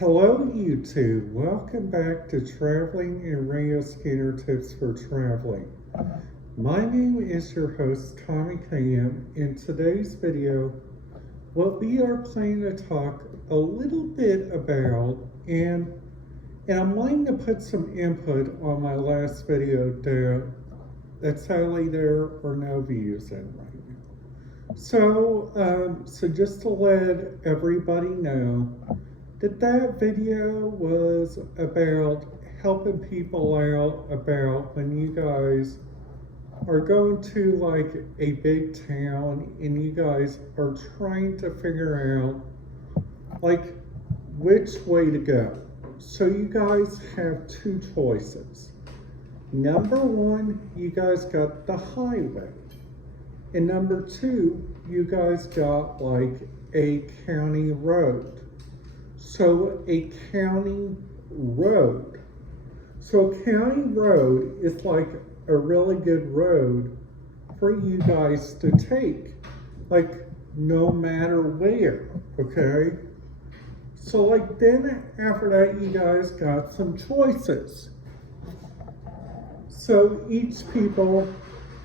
Hello YouTube, welcome back to Traveling and Radio Scanner Tips for Traveling. My name is your host Tommy Cam. In today's video, what we are planning to talk a little bit about, and I'm wanting to put some input on my last video that sadly there are no views in right now. So just to let everybody know, that video was about helping people out about when you guys are going to like a big town and you guys are trying to figure out like which way to go. So you guys have two choices. Number one, you guys got the highway. And number two, you guys got like a county road. So a county road. So a county road is like a really good road for you guys to take, like no matter where, okay? So like then after that, you guys got some choices. So each people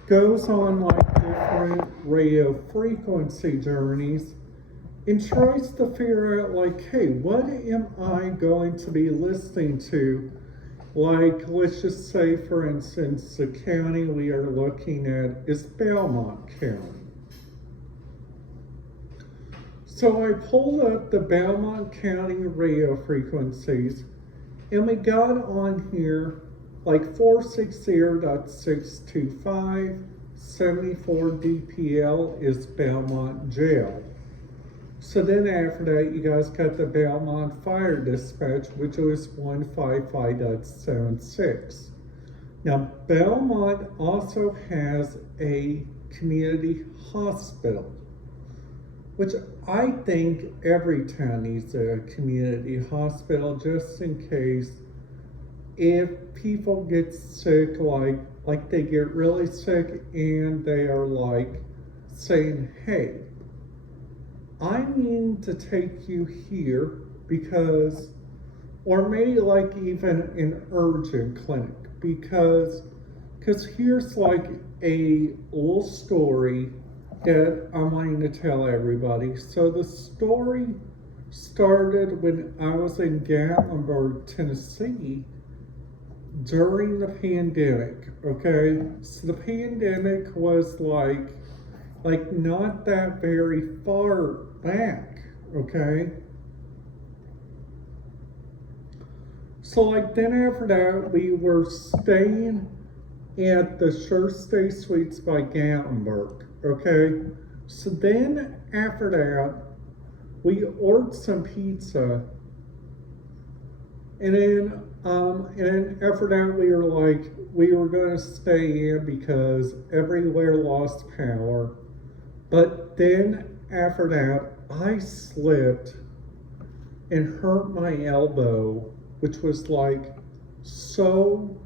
goes on like different radio frequency journeys and tries to figure out like, hey, what am I going to be listening to? Like, let's just say, for instance, the county we are looking at is Belmont County. So I pulled up the Belmont County radio frequencies, and we got on here like 460.625, 74 DPL is Belmont Jail. So then after that, you guys got the Belmont Fire Dispatch, which was 155.76. Now, Belmont also has a community hospital, which I think every town needs a community hospital just in case if people get sick, like they get really sick and they are like saying, hey, I need to take you here because, or maybe like even an urgent clinic because here's like a little story that I'm wanting to tell everybody. So the story started when I was in Gatlinburg, Tennessee during the pandemic, okay? So the pandemic was like not that very far back, okay? So like then after that, we were staying at the Sure Stay Suites by Gatlinburg, okay? So then after that, we ordered some pizza, and then after that, we were gonna stay in because everywhere lost power. But then after that, I slipped and hurt my elbow, which was like so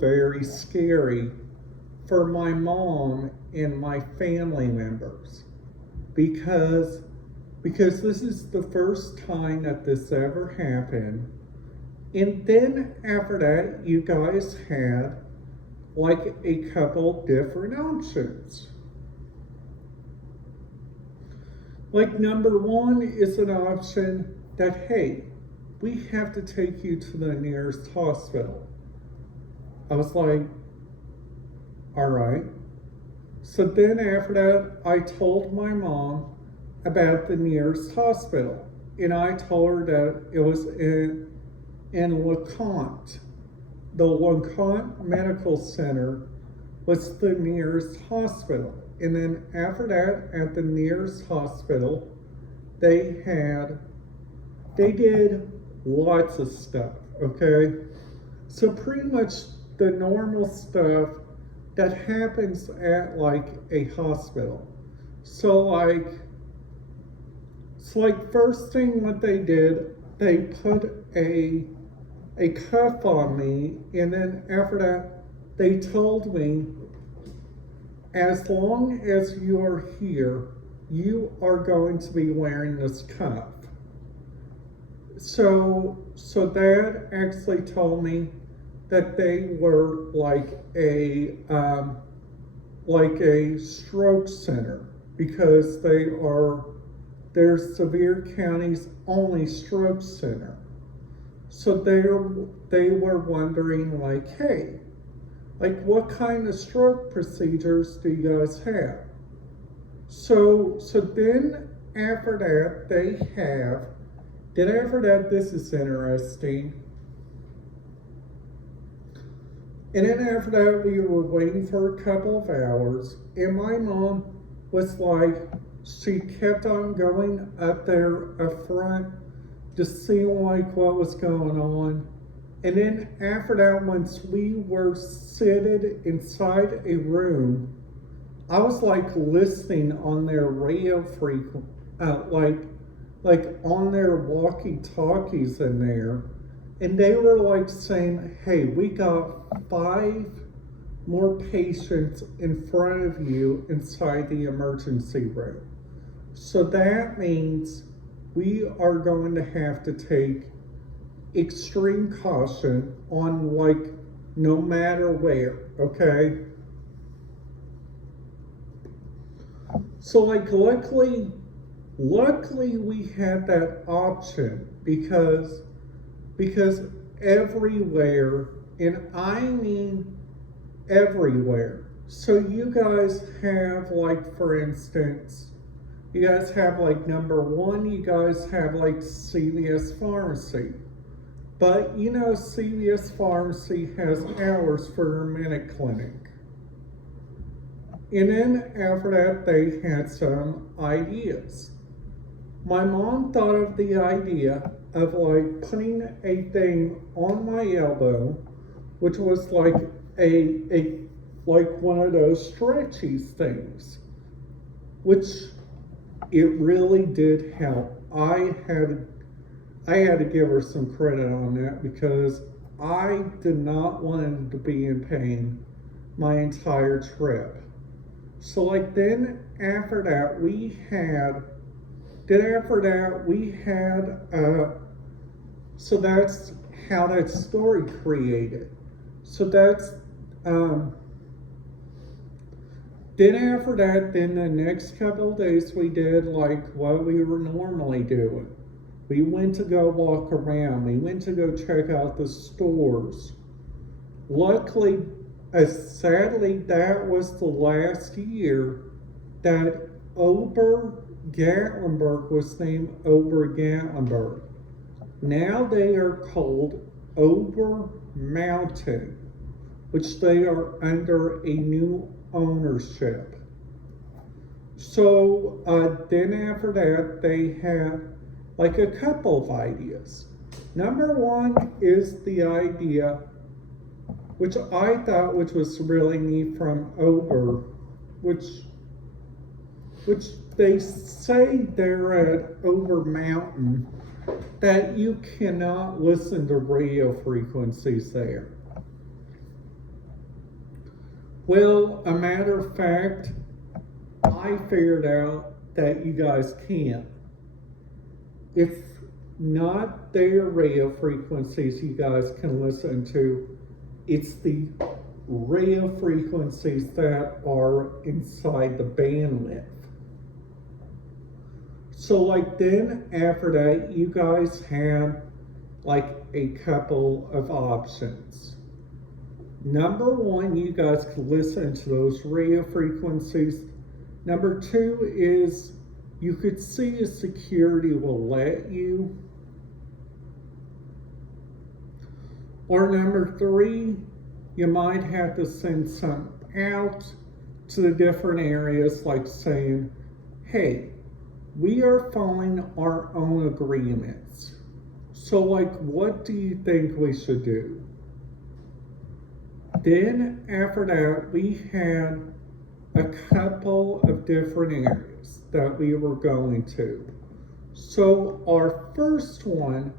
very scary for my mom and my family members because this is the first time that this ever happened. And then after that, you guys had like a couple different options. Like number one is an option that, hey, we have to take you to the nearest hospital. I was like, all right. So then after that, I told my mom about the nearest hospital. And I told her that it was in LeConte. The LeConte Medical Center was the nearest hospital. And then after that, at the nearest hospital, they did lots of stuff, okay? So pretty much the normal stuff that happens at like a hospital. So first thing what they did, they put a cuff on me, and then after that, they told me, as long as you are here, you are going to be wearing this cuff. so Dad actually told me that they were like a stroke center because they're Sevier County's only stroke center. So they were wondering like, hey, like what kind of stroke procedures do you guys have? So then after that after that, this is interesting. And then after that, we were waiting for a couple of hours, and my mom was like, she kept on going up there up front to see like what was going on. And then after that, once we were seated inside a room, I was like listening on their radio frequency, like on their walkie-talkies in there, and they were like saying, "Hey, we got 5 more patients in front of you inside the emergency room. So that means we are going to have to take extreme caution on like no matter where, okay?" So like luckily we had that option because everywhere, and I mean everywhere. So you guys have like, for instance, you guys have like number one, you guys have like CVS Pharmacy. But you know, CVS Pharmacy has hours for their minute clinic. And then after that, they had some ideas. My mom thought of the idea of like putting a thing on my elbow, which was like like one of those stretchy things, which it really did help. I had to give her some credit on that because I did not want to be in pain my entire trip. So like then after that we had so that's how that story created. So that's then after that, then the next couple of days we did like what we were normally doing. We went to go walk around. We went to go check out the stores. Luckily, sadly, that was the last year that Gatlinburg was named Gatlinburg. Now they are called Mountain, which they are under a new ownership. So then after that, they had like a couple of ideas. Number one is the idea, which I thought which was really neat from which they say there at Mountain that you cannot listen to radio frequencies there. Well, a matter of fact, I figured out that you guys can. If not their radio frequencies you guys can listen to, it's the radio frequencies that are inside the bandwidth. So like then after that, you guys have like a couple of options. Number one, you guys can listen to those radio frequencies. Number two is you could see if security will let you. Or number three, you might have to send some out to the different areas like saying, hey, we are following our own agreements. So like, what do you think we should do? Then after that, we had a couple of different areas that we were going to. So our first one,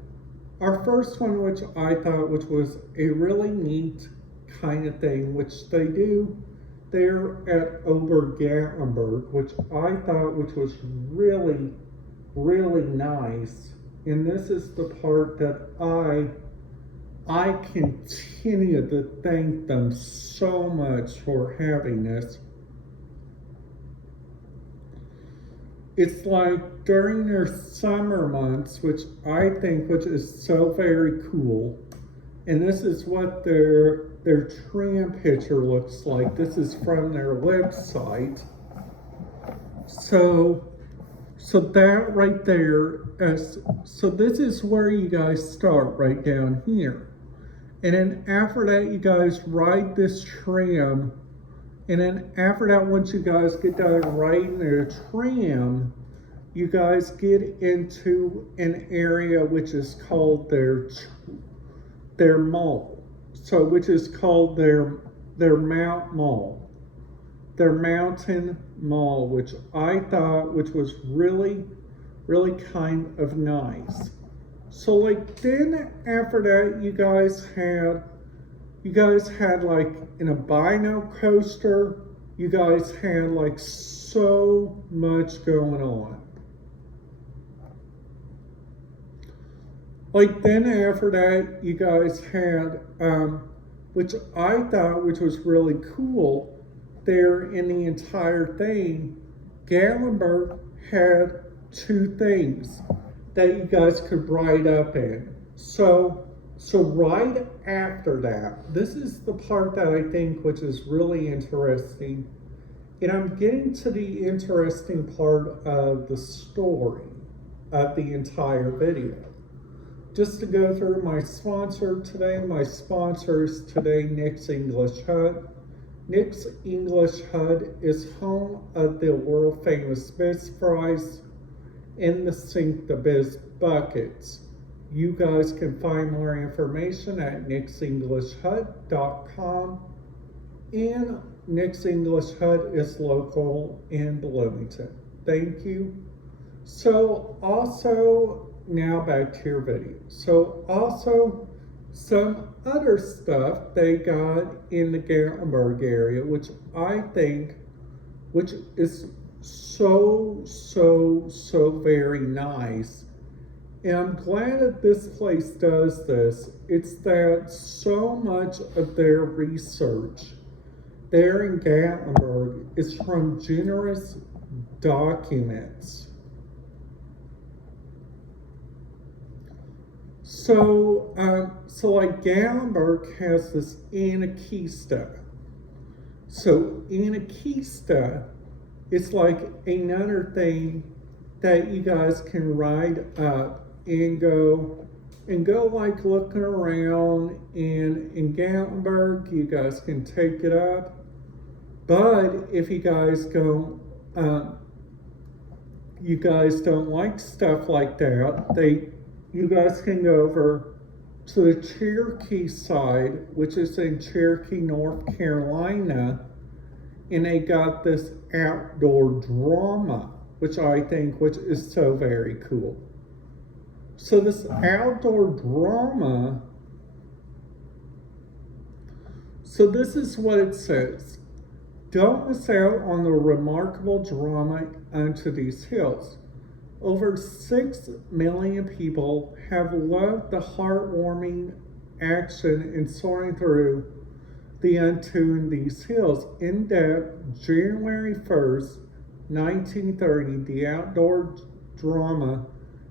which I thought which was a really neat kind of thing, which they do there at Gatlinburg, which I thought which was really, really nice, and this is the part that I continue to thank them so much for having this. It's like during their summer months, which is so very cool. And this is what their tram picture looks like. This is from their website. So that right there, so this is where you guys start, right down here. And then after that, you guys ride this tram. And then after that, once you guys get done riding the tram, you guys get into an area which is called their mall. So which is called their mountain mall, which I thought which was really, really kind of nice. So like then after that, you guys had like an albino coaster. You guys had like so much going on. Like then after that, you guys had, which I thought which was really cool, there in the entire thing, Gatlinburg had 2 things that you guys could ride up in. So right after that, this is the part that I think which is really interesting. And I'm getting to the interesting part of the story of the entire video. Just to go through my sponsor today, Nick's English Hut. Nick's English Hut is home of the world famous Biz Fries and the Sink the Biz buckets. You guys can find more information at nicksenglishhut.com, and Nick's English Hut is local in Bloomington. Thank you. So also, now back to your video. So also some other stuff they got in the Gatlinburg area, which I think, which is so very nice. And I'm glad that this place does this. It's that so much of their research there in Gatlinburg is from generous documents. So like Gatlinburg has this Anarchista. So Anarchista is like another thing that you guys can ride up and go like looking around in Gatlinburg. You guys can take it up. But if you guys go, you guys don't like stuff like that, you guys can go over to the Cherokee side, which is in Cherokee, North Carolina, and they got this outdoor drama, which I think which is so very cool. So this outdoor drama, so this is what it says. Don't miss out on the remarkable drama unto these hills. Over 6 million people have loved the heartwarming action in soaring through the untuned these hills. In depth, January 1st, 1930, the outdoor drama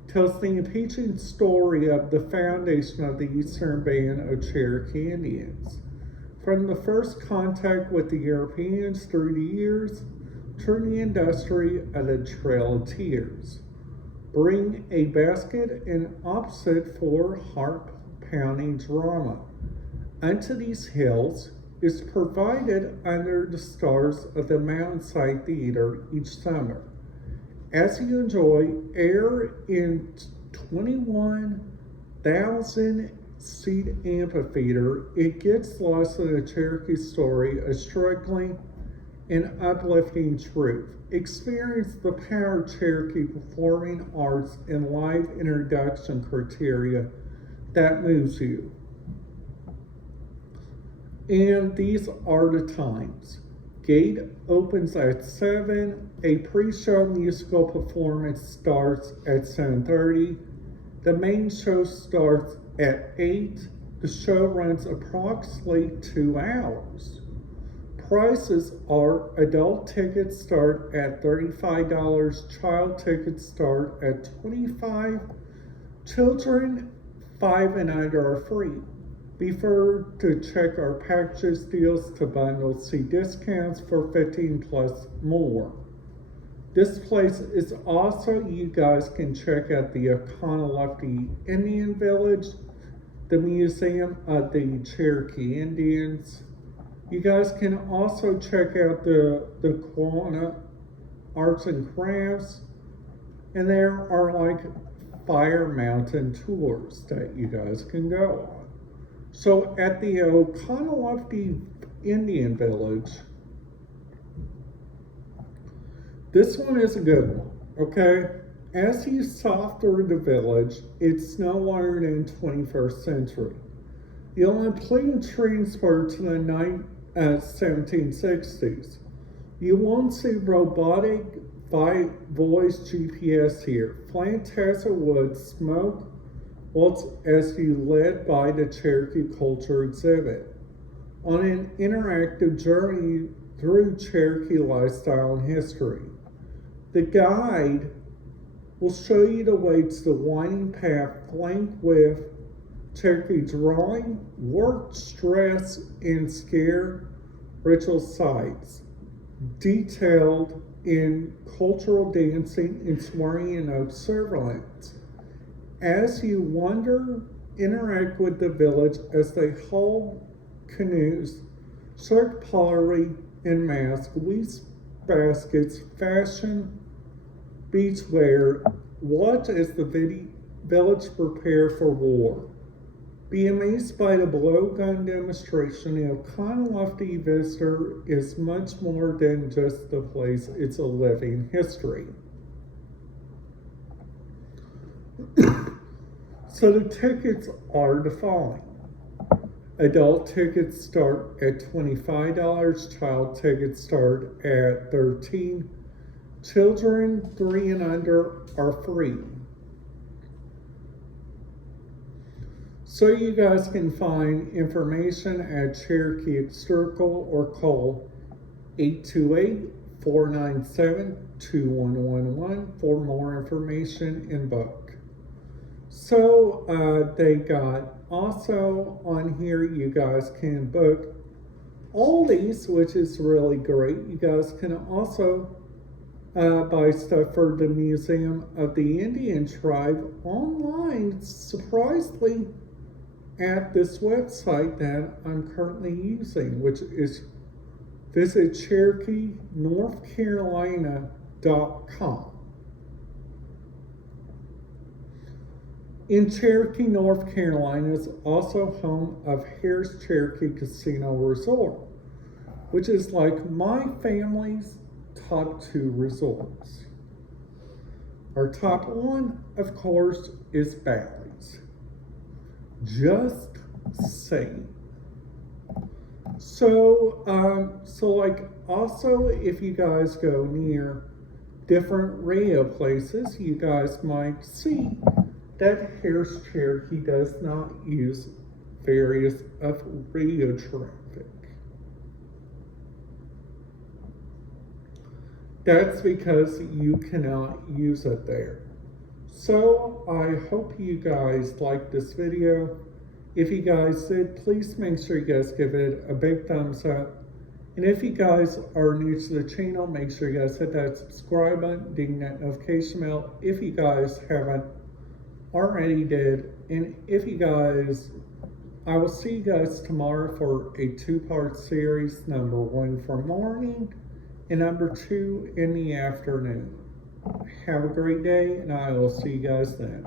tells the impeaching story of the foundation of the Eastern Band of Cherokee Indians. From the first contact with the Europeans through the years, to the industry of the Trail of Tears. Bring a basket and opposite for heart-pounding drama. Unto these hills is provided under the stars of the Mountainside Theater each summer. As you enjoy air in 21,000 seat amphitheater, it gets lost in the Cherokee story, a struggling and uplifting truth. Experience the power of Cherokee performing arts and live introduction criteria that moves you. And these are the times. Gate opens at 7. A pre-show musical performance starts at 7:30. The main show starts at 8. The show runs approximately 2 hours. Prices are adult tickets start at $35, child tickets start at $25. Children 5 and under are free. Be sure to check our packages deals to bundle, see discounts for 15 plus more. This place is also, you guys can check out the Gatlinburg Indian Village, the Museum of the Cherokee Indians. You guys can also check out the Quanah Arts and Crafts, and there are like Fire Mountain tours that you guys can go on. So at the Gatlinburg Indian Village, this one is a good one, okay? As you saw through the village, it's no longer in 21st century. You'll include transfer to the 1760s. You won't see robotic voice GPS here. Fantastic wood smoke as you led by the Cherokee Culture exhibit on an interactive journey through Cherokee lifestyle and history. The guide will show you the way to the winding path flanked with Cherokee drawing, work, stress, and scare ritual sites, detailed in cultural dancing and swearing in oath surveillance. As you wander, interact with the village as they haul canoes, cirque pottery and masks, weave baskets, fashion, beachwear, watch as the village prepare for war. Be amazed by the blowgun demonstration. The Gatlinburg visitor is much more than just a place, it's a living history. So the tickets are the following. Adult tickets start at $25, child tickets start at $13. Children 3 and under are free. So you guys can find information at Cherokee Circle or call 828-497-2111 for more information and book. So they got also on here, you guys can book all these, which is really great. You guys can also buy stuff for the Museum of the Indian Tribe online, surprisingly, at this website that I'm currently using, which is visit CherokeeNorthCarolina.com. In Cherokee, North Carolina is also home of Harris Cherokee Casino Resort, which is like my family's top 2 resorts. Our top one, of course, is Bally's. Just saying. So like also if you guys go near different radio places, you guys might see that Harris Cherokee does not use various of radio traffic. That's because you cannot use it there. So I hope you guys liked this video. If you guys did, please make sure you guys give it a big thumbs up. And if you guys are new to the channel, make sure you guys hit that subscribe button, ding that notification bell if you guys haven't already did. And if you guys, I will see you guys tomorrow for a 2-part series, number 1 for morning and number 2 in the afternoon. Have a great day, and I will see you guys then.